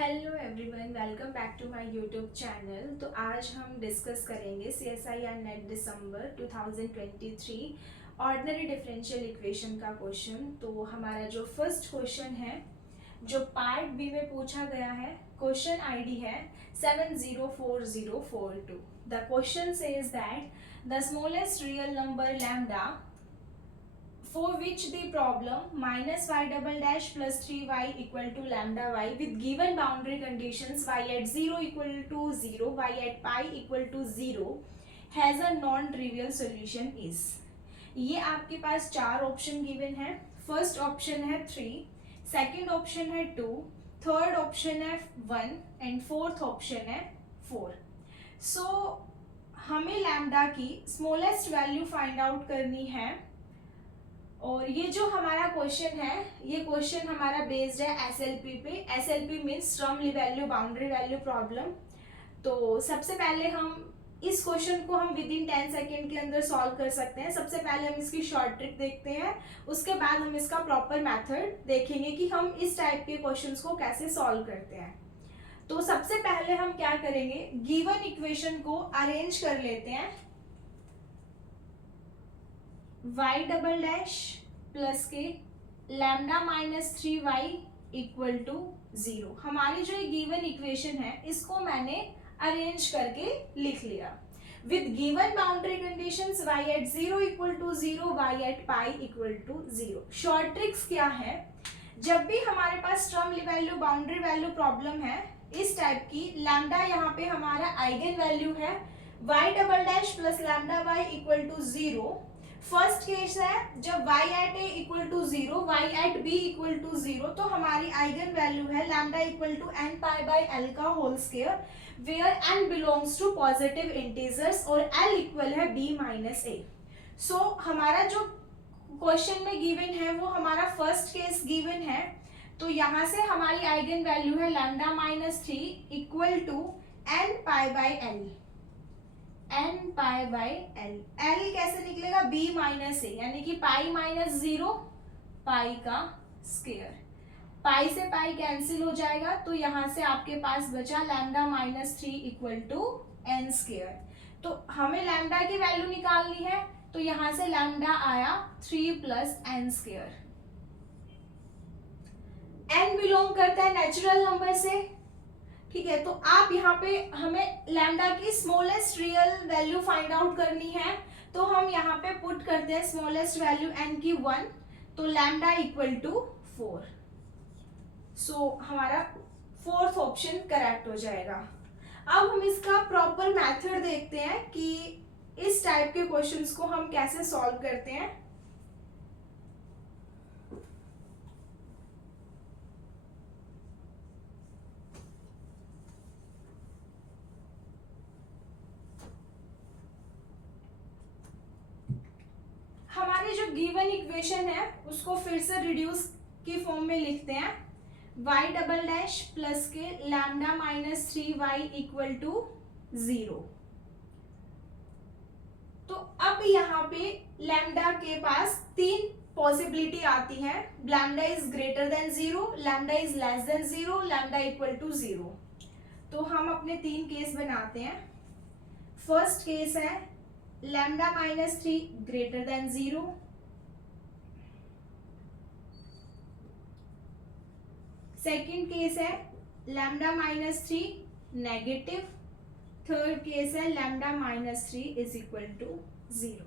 Hello everyone, welcome back to my YouTube channel. तो आज हम डिस्कस करेंगे CSIR नेट दिसंबर 2023 ऑर्डिनरी डिफरेंशियल इक्वेशन का क्वेश्चन। तो हमारा जो फर्स्ट क्वेश्चन है जो पार्ट बी में पूछा गया है, क्वेश्चन आईडी है 704042। The question says that the smallest real number lambda for which the problem minus y double dash plus 3y equal to lambda y with given boundary conditions y at 0 equal to 0, y at pi equal to 0 has a non-trivial solution is। ये आपके पास चार option given है। First option है 3, second option है 2, third option है 1 and fourth option है 4। सो हमें lambda की स्मॉलेस्ट वैल्यू फाइंड आउट करनी है। और ये जो हमारा क्वेश्चन है, ये क्वेश्चन हमारा बेस्ड है एसएलपी पे। SLP means Sturm value boundary value problem. तो सबसे पहले हम इस क्वेश्चन को हम विद इन 10 सेकेंड के अंदर सॉल्व कर सकते हैं। सबसे पहले हम इसकी शॉर्ट ट्रिक देखते हैं, उसके बाद हम इसका प्रॉपर मेथड देखेंगे कि हम इस टाइप के क्वेश्चंस को कैसे सॉल्व करते हैं। तो सबसे पहले हम क्या करेंगे, गिवन इक्वेशन को अरेंज कर लेते हैं। y डबल डैश प्लस के lambda minus 3y equal to 0। हमारी जो ये गिवन इक्वेशन है इसको मैंने अरेंज करके लिख लिया। With given boundary conditions y at 0 equal to 0, y at pi equal to 0। Short tricks क्या है, जब भी हमारे पास Sturm value boundary value problem है इस टाइप की, लैम्डा यहाँ पे हमारा आइगन वैल्यू है, y double dash plus lambda y equal to 0। First case है जब y at a equal to 0, y at b equal to 0, तो हमारी आइगन वैल्यू है lambda equal to n pi by l का whole square, where n belongs to positive integers और l equal है b minus a। So हमारा जो question में given है वो हमारा फर्स्ट केस गिवन है। तो यहाँ से हमारी आइगन वैल्यू है lambda minus 3 equal to n pi by l, n pi by l। l कैसे निकलेगा, b माइनस a, यानी कि पाई माइनस 0 पाई का स्क्वायर। पाई से पाई कैंसिल हो जाएगा, तो यहाँ से आपके पास बचा lambda minus 3 equal to n square. तो हमें लैम्डा की वैल्यू निकालनी है, तो यहाँ से लैम्डा आया 3 plus n square. n belong करता है नेचुरल नंबर से, ठीक है। तो आप यहाँ पे हमें लैम्डा की smallest real value find out करनी है, तो हम यहाँ पे पुट करते हैं स्मॉलेस्ट वैल्यू n की 1, तो लैम्डा इक्वल टू 4। सो हमारा फोर्थ ऑप्शन करेक्ट हो जाएगा। अब हम इसका प्रॉपर मेथड देखते हैं कि इस टाइप के क्वेश्चंस को हम कैसे सॉल्व करते हैं। हमारी जो गिवन इक्वेशन है उसको फिर से रिड्यूस की फॉर्म में लिखते हैं। y डबल डैश प्लस के lambda minus 3y equal to 0। तो अब यहाँ पे लैम्डा के पास तीन पॉसिबिलिटी आती है, lambda is greater than 0, lambda is less than 0, lambda equal to 0। तो हम अपने तीन केस बनाते हैं। फर्स्ट केस है lambda minus 3 greater than 0, second case है lambda minus 3 negative, third case है lambda minus 3 is equal to 0।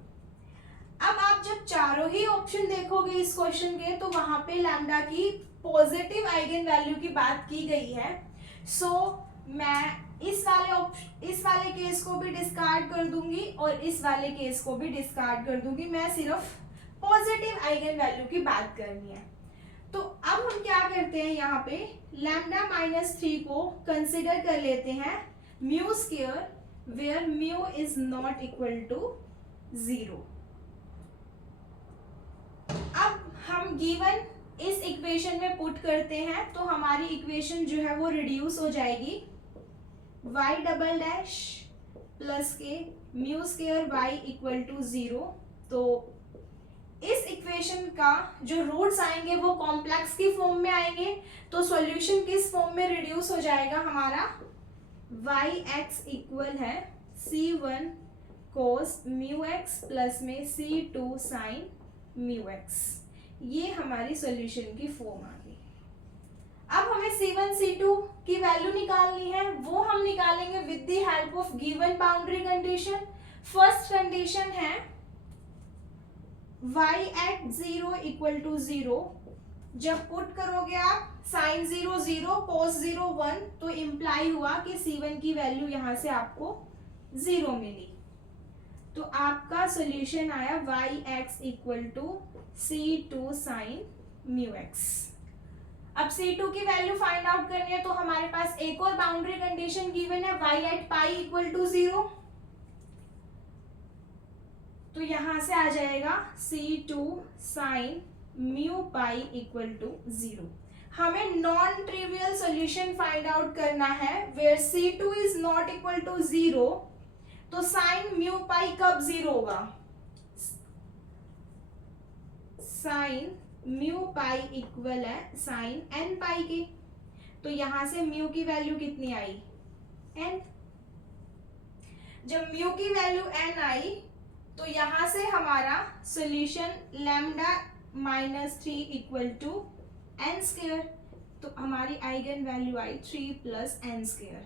अब आप जब चारों ही ऑप्शन देखोगे इस क्वेश्चन के, तो वहां पे लैम्डा की पॉजिटिव आइगन वैल्यू की बात की गई है। सो मैं इस वाले केस को भी डिस्कार्ड कर दूंगी और इस वाले केस को भी डिस्कार्ड कर दूंगी। मैं सिर्फ पॉजिटिव आइगन वैल्यू की बात करनी है। तो अब हम क्या करते हैं, यहाँ पे लैम्डा माइनस 3 को कंसिडर कर लेते हैं mu square, where mu is not equal to 0। अब हम गिवन इस इक्वेशन में पुट करते हैं, तो हमारी इक्वेशन जो है वो रिड्यूस हो जाएगी। y डबल डैश प्लस के mu square y equal to 0। तो इस इक्वेशन इक्वेशन का जो रूट्स आएंगे वो कॉम्प्लेक्स की फॉर्म में आएंगे, तो सॉल्यूशन किस फॉर्म में रिड्यूस हो जाएगा हमारा, yx इक्वल है c1 cos mu x plus में c2 sin म्यू एक्स। ये हमारी सॉल्यूशन की फॉर्म आ गई। अब हमें c1 c2 की वैल्यू निकालनी है, वो हम निकालेंगे with the help of given boundary condition. First condition है y एट 0 इक्वल टू 0, जब पुट करोगे आप sin 0 0 cos 0 1, तो इम्प्लाई हुआ कि c1 की वैल्यू यहां से आपको 0 मिली, तो आपका सॉल्यूशन आया yx equal to c2 sin mu x. अब c2 की वैल्यू फाइंड आउट करनी है, तो हमारे पास एक और बाउंड्री कंडीशन गिवन है y at pi equal to 0, तो यहां से आ जाएगा c2 sin mu pi equal to 0। हमें non trivial solution find out करना है where c2 is not equal to 0, तो sin म्यू पाई कब 0 होगा, sin म्यू पाई इक्वल है sin n पाई के, तो यहां से म्यू की वैल्यू कितनी आई, n। जब म्यू की वैल्यू n आई, तो यहां से हमारा solution lambda minus 3 equal to n square, तो हमारी eigen value I 3 plus n square,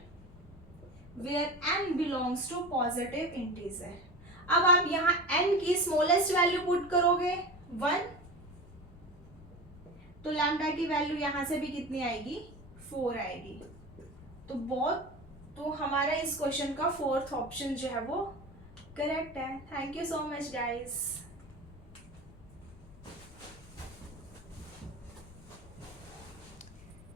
where n belongs to positive integer. अब आप यहाँ n की स्मॉलेस्ट वैल्यू पुट करोगे 1, तो लैम्डा की वैल्यू यहां से भी कितनी आएगी, 4 आएगी। तो हमारा इस क्वेश्चन का फोर्थ ऑप्शन जो है वो करेक्ट है। Thank you so much guys.